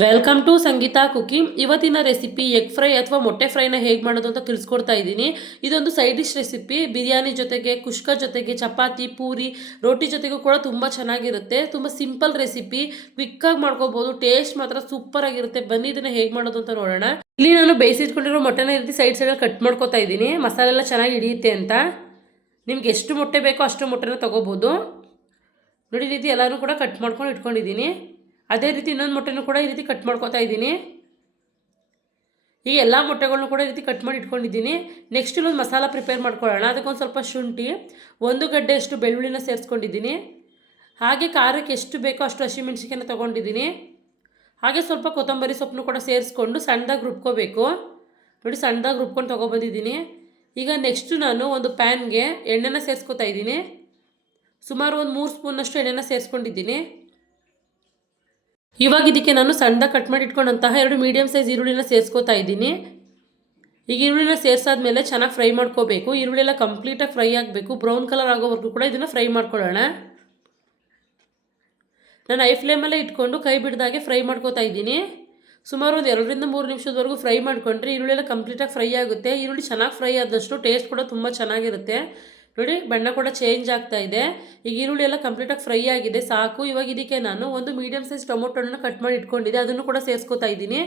Welcome to Sangeetha cooking. ಇವತ್ತಿನ recipe egg fry ಅಥವಾ ಮೊಟ್ಟೆ ಫ್ರೈನ ಹೇಗೆ ಮಾಡೋದು ಅಂತ ತಿಳಿಸ್ಕೊಡ್ತಾ ಇದ್ದೀನಿ. ಇದೊಂದು ಸೈಡ್ ಡಿಶ್ ರೆಸಿಪಿ. ಬಿರಿಯಾನಿ ಜೊತೆಗೆ, ಕುಷ್ಕ ಜೊತೆಗೆ, ಚಪಾತಿ, ಪೂರಿ, ರೋಟಿ ಜೊತೆಗೂ ಕೂಡ ತುಂಬ ಚೆನ್ನಾಗಿರುತ್ತೆ. ತುಂಬ ಸಿಂಪಲ್ ರೆಸಿಪಿ, ಕ್ವಿಕ್ಕಾಗಿ ಮಾಡ್ಕೋಬೋದು. ಟೇಸ್ಟ್ ಮಾತ್ರ ಸೂಪರ್ ಆಗಿರುತ್ತೆ. ಬನ್ನಿ ಇದನ್ನು ಹೇಗೆ ಮಾಡೋದು ಅಂತ ನೋಡೋಣ. ಇಲ್ಲಿ ನಾನು ಬೇಯಿಸಿಟ್ಕೊಂಡಿರೋ ಮೊಟ್ಟೆನ ರೀತಿ ಸೈಡಲ್ಲಿ ಕಟ್ ಮಾಡ್ಕೋತಾ ಇದ್ದೀನಿ, ಮಸಾಲೆ ಎಲ್ಲ ಚೆನ್ನಾಗಿ ಹಿಡಿಯುತ್ತೆ ಅಂತ. ನಿಮ್ಗೆ ಎಷ್ಟು ಮೊಟ್ಟೆ ಬೇಕೋ ಅಷ್ಟು ಮೊಟ್ಟೆನ ತೊಗೋಬೋದು. ನೋಡಿ, ರೀತಿ ಎಲ್ಲನೂ ಕೂಡ ಕಟ್ ಮಾಡ್ಕೊಂಡು ಇಟ್ಕೊಂಡಿದ್ದೀನಿ. ಅದೇ ರೀತಿ ಇನ್ನೊಂದು ಮೊಟ್ಟೆನೂ ಕೂಡ ಈ ರೀತಿ ಕಟ್ ಮಾಡ್ಕೊತಾ ಇದ್ದೀನಿ. ಈ ಎಲ್ಲ ಮೊಟ್ಟೆಗಳನ್ನೂ ಕೂಡ ಈ ರೀತಿ ಕಟ್ ಮಾಡಿ ಇಟ್ಕೊಂಡಿದ್ದೀನಿ. ನೆಕ್ಸ್ಟ್ ಇಲ್ಲೊಂದು ಮಸಾಲ ಪ್ರಿಪೇರ್ ಮಾಡ್ಕೊಳ್ಳೋಣ. ಅದಕ್ಕೊಂದು ಸ್ವಲ್ಪ ಶುಂಠಿ, 1 ಗಡ್ಡೆಯಷ್ಟು ಬೆಳ್ಳುಳ್ಳಿನ ಸೇರಿಸ್ಕೊಂಡಿದ್ದೀನಿ. ಹಾಗೆ ಖಾರಕ್ಕೆ ಎಷ್ಟು ಬೇಕೋ ಅಷ್ಟು ಹಸಿಮೆಣಸಿನಕಾಯಿನ ತೊಗೊಂಡಿದ್ದೀನಿ. ಹಾಗೆ ಸ್ವಲ್ಪ ಕೊತ್ತಂಬರಿ ಸೊಪ್ಪನ್ನು ಕೂಡ ಸೇರಿಸ್ಕೊಂಡು ಸಣ್ಣದಾಗಿ ರುಬ್ಕೋಬೇಕು. ನೋಡಿ, ಸಣ್ಣದಾಗಿ ರುಬ್ಕೊಂಡು ತೊಗೊಬಂದಿದ್ದೀನಿ. ಈಗ ನೆಕ್ಸ್ಟು ನಾನು ಒಂದು ಪ್ಯಾನ್ಗೆ ಎಣ್ಣೆನ ಸೇರಿಸ್ಕೊತಾ ಇದ್ದೀನಿ. ಸುಮಾರು ಒಂದು 3 ಸ್ಪೂನಷ್ಟು ಎಣ್ಣೆನ ಸೇರಿಸ್ಕೊಂಡಿದ್ದೀನಿ. ಇವಾಗ ಇದಕ್ಕೆ ನಾನು ಸಣ್ಣದಾಗಿ ಕಟ್ ಮಾಡಿ ಇಟ್ಕೊಂಡಂತಹ 2 ಮೀಡಿಯಮ್ ಸೈಜ್ ಈರುಳ್ಳಿನ ಸೇರಿಸ್ಕೋತಾ ಇದ್ದೀನಿ. ಈಗ ಈರುಳ್ಳಿನ ಸೇರಿಸಾದ್ಮೇಲೆ ಚೆನ್ನಾಗಿ ಫ್ರೈ ಮಾಡ್ಕೋಬೇಕು. ಈರುಳ್ಳಿ ಎಲ್ಲ ಕಂಪ್ಲೀಟಾಗಿ ಫ್ರೈ ಆಗಬೇಕು. ಬ್ರೌನ್ ಕಲರ್ ಆಗೋವರೆಗೂ ಕೂಡ ಇದನ್ನು ಫ್ರೈ ಮಾಡ್ಕೊಳ್ಳೋಣ. ನಾನು ಐ ಫ್ಲೇಮಲ್ಲೇ ಇಟ್ಕೊಂಡು ಕೈ ಬಿಡ್ದಾಗೆ ಫ್ರೈ ಮಾಡ್ಕೋತಾ ಇದ್ದೀನಿ. ಸುಮಾರು ಒಂದು 2 ರಿಂದ 3 ನಿಮಿಷದವರೆಗೂ ಫ್ರೈ ಮಾಡಿಕೊಂಡ್ರೆ ಈರುಳ್ಳಿ ಎಲ್ಲ ಕಂಪ್ಲೀಟಾಗಿ ಫ್ರೈ ಆಗುತ್ತೆ. ಈರುಳ್ಳಿ ಚೆನ್ನಾಗಿ ಫ್ರೈ ಆದಷ್ಟು ಟೇಸ್ಟ್ ಕೂಡ ತುಂಬ ಚೆನ್ನಾಗಿರುತ್ತೆ. ನೋಡಿ, ಬಣ್ಣ ಕೂಡ ಚೇಂಜ್ ಆಗ್ತಾ ಇದೆ. ಈಗ ಈರುಳ್ಳಿ ಎಲ್ಲ ಕಂಪ್ಲೀಟಾಗಿ ಫ್ರೈ ಆಗಿದೆ, ಸಾಕು. ಇವಾಗ ಇದಕ್ಕೆ ನಾನು ಒಂದು ಮೀಡಿಯಮ್ ಸೈಜ್ ಟೊಮೊಟೊನ ಕಟ್ ಮಾಡಿ ಇಟ್ಕೊಂಡಿದ್ದೆ, ಅದನ್ನು ಕೂಡ ಸೇರಿಸ್ಕೊತಾ ಇದ್ದೀನಿ.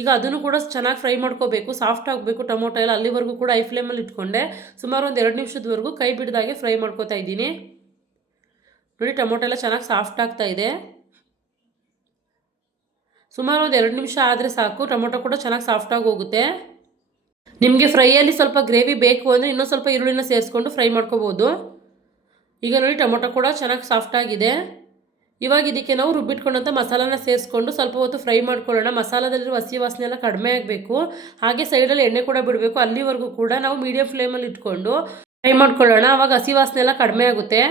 ಈಗ ಅದನ್ನು ಕೂಡ ಚೆನ್ನಾಗಿ ಫ್ರೈ ಮಾಡ್ಕೋಬೇಕು, ಸಾಫ್ಟ್ ಆಗಬೇಕು ಟೊಮೊಟೊ ಎಲ್ಲ. ಅಲ್ಲಿವರೆಗೂ ಕೂಡ ಐ ಫ್ಲೇಮಲ್ಲಿ ಇಟ್ಕೊಂಡೆ ಸುಮಾರು ಒಂದು 2 ನಿಮಿಷದವರೆಗೂ ಕೈ ಬಿಡ್ದಾಗೆ ಫ್ರೈ ಮಾಡ್ಕೋತಾ ಇದ್ದೀನಿ. ನೋಡಿ, ಟೊಮೊಟೊ ಎಲ್ಲ ಚೆನ್ನಾಗಿ ಸಾಫ್ಟ್ ಆಗ್ತಾ ಇದೆ. ಸುಮಾರು ಒಂದು 2 ನಿಮಿಷ ಆದರೆ ಸಾಕು, ಟೊಮೊಟೊ ಕೂಡ ಚೆನ್ನಾಗಿ ಸಾಫ್ಟಾಗಿ ಹೋಗುತ್ತೆ. ನಿಮಗೆ ಫ್ರೈಯಲ್ಲಿ ಸ್ವಲ್ಪ ಗ್ರೇವಿ ಬೇಕು ಅಂದರೆ ಇನ್ನೊಂದು ಸ್ವಲ್ಪ ಈರುಳ್ಳಿನ ಸೇರಿಸ್ಕೊಂಡು ಫ್ರೈ ಮಾಡ್ಕೋಬೋದು. ಈಗ ನೋಡಿ, ಟೊಮೊಟೊ ಕೂಡ ಚೆನ್ನಾಗಿ ಸಾಫ್ಟಾಗಿದೆ. ಇವಾಗ ಇದಕ್ಕೆ ನಾವು ರುಬ್ಬಿಟ್ಕೊಂಡಂಥ ಮಸಾಲಾನ ಸೇರಿಸ್ಕೊಂಡು ಸ್ವಲ್ಪ ಹೊತ್ತು ಫ್ರೈ ಮಾಡ್ಕೊಳ್ಳೋಣ. ಮಸಾಲದಲ್ಲಿರುವ ಹಸಿ ವಾಸನೆ ಎಲ್ಲ ಕಡಿಮೆ ಆಗಬೇಕು. ಹಾಗೆ ಸೈಡಲ್ಲಿ ಎಣ್ಣೆ ಕೂಡ ಬಿಡಬೇಕು. ಅಲ್ಲಿವರೆಗೂ ಕೂಡ ನಾವು ಮೀಡಿಯಮ್ ಫ್ಲೇಮಲ್ಲಿ ಇಟ್ಕೊಂಡು ಫ್ರೈ ಮಾಡ್ಕೊಳ್ಳೋಣ. ಆವಾಗ ಹಸಿ ವಾಸನೆ ಎಲ್ಲ ಕಡಿಮೆ ಆಗುತ್ತೆ.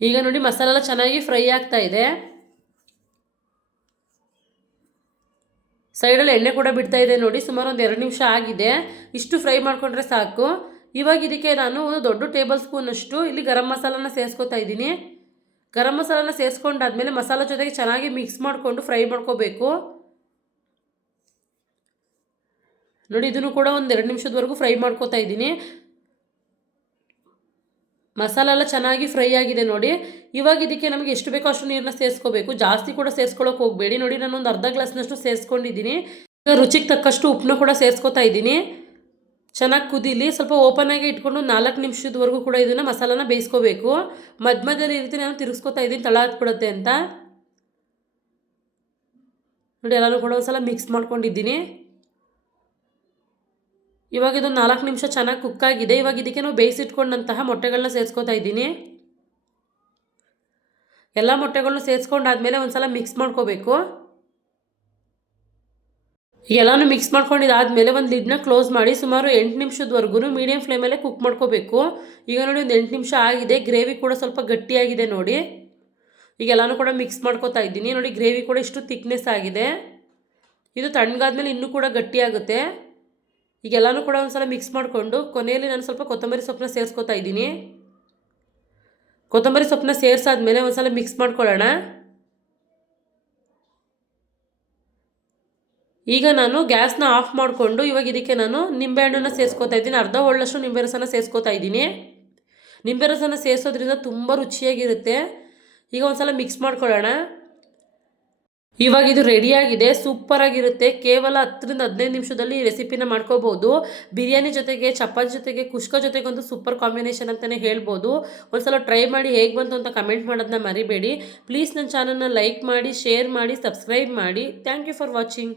ಈಗ ನೋಡಿ, ಮಸಾಲೆ ಎಲ್ಲ ಚೆನ್ನಾಗಿ ಫ್ರೈ ಆಗ್ತಾ ಇದೆ. ಸೈಡಲ್ಲಿ ಎಣ್ಣೆ ಕೂಡ ಬಿಡ್ತಾ ಇದೆ. ನೋಡಿ, ಸುಮಾರು ಒಂದು 2 ನಿಮಿಷ ಆಗಿದೆ. ಇಷ್ಟು ಫ್ರೈ ಮಾಡಿಕೊಂಡ್ರೆ ಸಾಕು. ಇವಾಗ ಇದಕ್ಕೆ ನಾನು ಒಂದು ದೊಡ್ಡ ಟೇಬಲ್ ಸ್ಪೂನಷ್ಟು ಇಲ್ಲಿ ಗರಂ ಮಸಾಲಾನ ಸೇರಿಸ್ಕೊತಾ ಇದ್ದೀನಿ. ಗರಂ ಮಸಾಲಾನ ಸೇರಿಸ್ಕೊಂಡಾದ್ಮೇಲೆ ಮಸಾಲೆ ಜೊತೆಗೆ ಚೆನ್ನಾಗಿ ಮಿಕ್ಸ್ ಮಾಡಿಕೊಂಡು ಫ್ರೈ ಮಾಡ್ಕೋಬೇಕು. ನೋಡಿ, ಇದನ್ನು ಕೂಡ ಒಂದು 2 ನಿಮಿಷದವರೆಗೂ ಫ್ರೈ ಮಾಡ್ಕೋತಾ ಇದ್ದೀನಿ. ಮಸಾಲೆ ಎಲ್ಲ ಚೆನ್ನಾಗಿ ಫ್ರೈ ಆಗಿದೆ. ನೋಡಿ, ಇವಾಗ ಇದಕ್ಕೆ ನಮಗೆ ಎಷ್ಟು ಬೇಕೋ ಅಷ್ಟು ನೀರನ್ನ ಸೇರಿಸ್ಕೋಬೇಕು. ಜಾಸ್ತಿ ಕೂಡ ಸೇರಿಸ್ಕೊಳ್ಳೋಕೆ ಹೋಗಬೇಡಿ. ನೋಡಿ, ನಾನು ಒಂದು ಅರ್ಧ ಗ್ಲಾಸ್ನಷ್ಟು ಸೇರಿಸ್ಕೊಂಡಿದ್ದೀನಿ. ಈಗ ರುಚಿಗೆ ತಕ್ಕಷ್ಟು ಉಪ್ಪನ್ನ ಕೂಡ ಸೇರಿಸ್ಕೊತಾ ಇದ್ದೀನಿ. ಚೆನ್ನಾಗಿ ಕುದೀಲಿ. ಸ್ವಲ್ಪ ಓಪನ್ ಆಗಿ ಇಟ್ಕೊಂಡು 4 ನಿಮಿಷದವರೆಗೂ ಕೂಡ ಇದನ್ನು ಮಸಾಲಾನ ಬೇಯಿಸ್ಕೋಬೇಕು. ಮಧ್ಯದಲ್ಲಿ ಈ ರೀತಿ ನಾನು ತಿರುಗಿಸ್ಕೊತಾ ಇದ್ದೀನಿ, ತಳ ಹತ್ಬಿಡುತ್ತೆ ಅಂತ. ನೋಡಿ, ಎಲ್ಲನೂ ಕೂಡ ಒಂದು ಸಲ ಮಿಕ್ಸ್ ಮಾಡ್ಕೊಂಡಿದ್ದೀನಿ. ಇವಾಗ ಇದೊಂದು 4 ನಿಮಿಷ ಚೆನ್ನಾಗಿ ಕುಕ್ಕಾಗಿದೆ. ಇವಾಗ ಇದಕ್ಕೆ ನಾವು ಬೇಯಿಸಿಟ್ಕೊಂಡಂತಹ ಮೊಟ್ಟೆಗಳನ್ನ ಸೇರಿಸ್ಕೊತಾ ಇದ್ದೀನಿ. ಎಲ್ಲ ಮೊಟ್ಟೆಗಳನ್ನ ಸೇರಿಸ್ಕೊಂಡಾದ್ಮೇಲೆ ಒಂದು ಸಲ ಮಿಕ್ಸ್ ಮಾಡ್ಕೋಬೇಕು. ಎಲ್ಲನೂ ಮಿಕ್ಸ್ ಮಾಡ್ಕೊಂಡಿದ್ದಾದಮೇಲೆ ಒಂದು ಲಿಡ್ನ ಕ್ಲೋಸ್ ಮಾಡಿ ಸುಮಾರು 8 ನಿಮಿಷದವರೆಗೂ ಮೀಡಿಯಮ್ ಫ್ಲೇಮಲ್ಲೇ ಕುಕ್ ಮಾಡ್ಕೋಬೇಕು. ಈಗ ನೋಡಿ, ಒಂದು 8 ನಿಮಿಷ ಆಗಿದೆ. ಗ್ರೇವಿ ಕೂಡ ಸ್ವಲ್ಪ ಗಟ್ಟಿಯಾಗಿದೆ. ನೋಡಿ, ಈಗ ಎಲ್ಲನೂ ಕೂಡ ಮಿಕ್ಸ್ ಮಾಡ್ಕೋತಾ ಇದ್ದೀನಿ. ನೋಡಿ, ಗ್ರೇವಿ ಕೂಡ ಇಷ್ಟು ಥಿಕ್ನೆಸ್ ಆಗಿದೆ. ಇದು ತಣ್ಣಗಾದ್ಮೇಲೆ ಇನ್ನೂ ಕೂಡ ಗಟ್ಟಿಯಾಗುತ್ತೆ. ಈಗ ಎಲ್ಲನೂ ಕೂಡ ಒಂದು ಸಲ ಮಿಕ್ಸ್ ಮಾಡಿಕೊಂಡು ಕೊನೆಯಲ್ಲಿ ನಾನು ಸ್ವಲ್ಪ ಕೊತ್ತಂಬರಿ ಸೊಪ್ಪನ್ನ ಸೇರಿಸ್ಕೊತಾ ಇದ್ದೀನಿ. ಕೊತ್ತಂಬರಿ ಸೊಪ್ಪನ್ನ ಸೇರಿಸಾದ್ಮೇಲೆ ಒಂದು ಸಲ ಮಿಕ್ಸ್ ಮಾಡ್ಕೊಳ್ಳೋಣ. ಈಗ ನಾನು ಗ್ಯಾಸ್ನ ಆಫ್ ಮಾಡಿಕೊಂಡು ಇವಾಗ ಇದಕ್ಕೆ ನಾನು ನಿಂಬೆಹಣ್ಣನ್ನು ಸೇರಿಸ್ಕೊತಾ ಇದ್ದೀನಿ. ಅರ್ಧ ಒಳ್ಳಷ್ಟು ನಿಂಬೆ ರಸನ ಸೇರಿಸ್ಕೊತಾ ಇದ್ದೀನಿ. ನಿಂಬೆ ರಸನ ಸೇರಿಸೋದ್ರಿಂದ ತುಂಬ ರುಚಿಯಾಗಿರುತ್ತೆ. ಈಗ ಒಂದು ಸಲ ಮಿಕ್ಸ್ ಮಾಡ್ಕೊಳ್ಳೋಣ. ಇವಾಗ ಇದು ರೆಡಿಯಾಗಿದೆ. ಸೂಪರಾಗಿರುತ್ತೆ. ಕೇವಲ 10 ರಿಂದ 15 ನಿಮಿಷದಲ್ಲಿ ಈ ರೆಸಿಪಿನ ಮಾಡ್ಕೋಬೋದು. ಬಿರಿಯಾನಿ ಜೊತೆಗೆ, ಚಪಾತಿ ಜೊತೆಗೆ, ಕುಷ್ಕ ಜೊತೆಗೊಂದು ಸೂಪರ್ ಕಾಂಬಿನೇಷನ್ ಅಂತಲೇ ಹೇಳ್ಬೋದು. ಒಂದು ಸಲ ಟ್ರೈ ಮಾಡಿ ಹೇಗೆ ಬಂತು ಅಂತ ಕಮೆಂಟ್ ಮಾಡೋದನ್ನ ಮರಿಬೇಡಿ. ಪ್ಲೀಸ್ ನನ್ನ ಚಾನಲ್ನ ಲೈಕ್ ಮಾಡಿ, ಶೇರ್ ಮಾಡಿ, ಸಬ್ಸ್ಕ್ರೈಬ್ ಮಾಡಿ. Thank you for watching.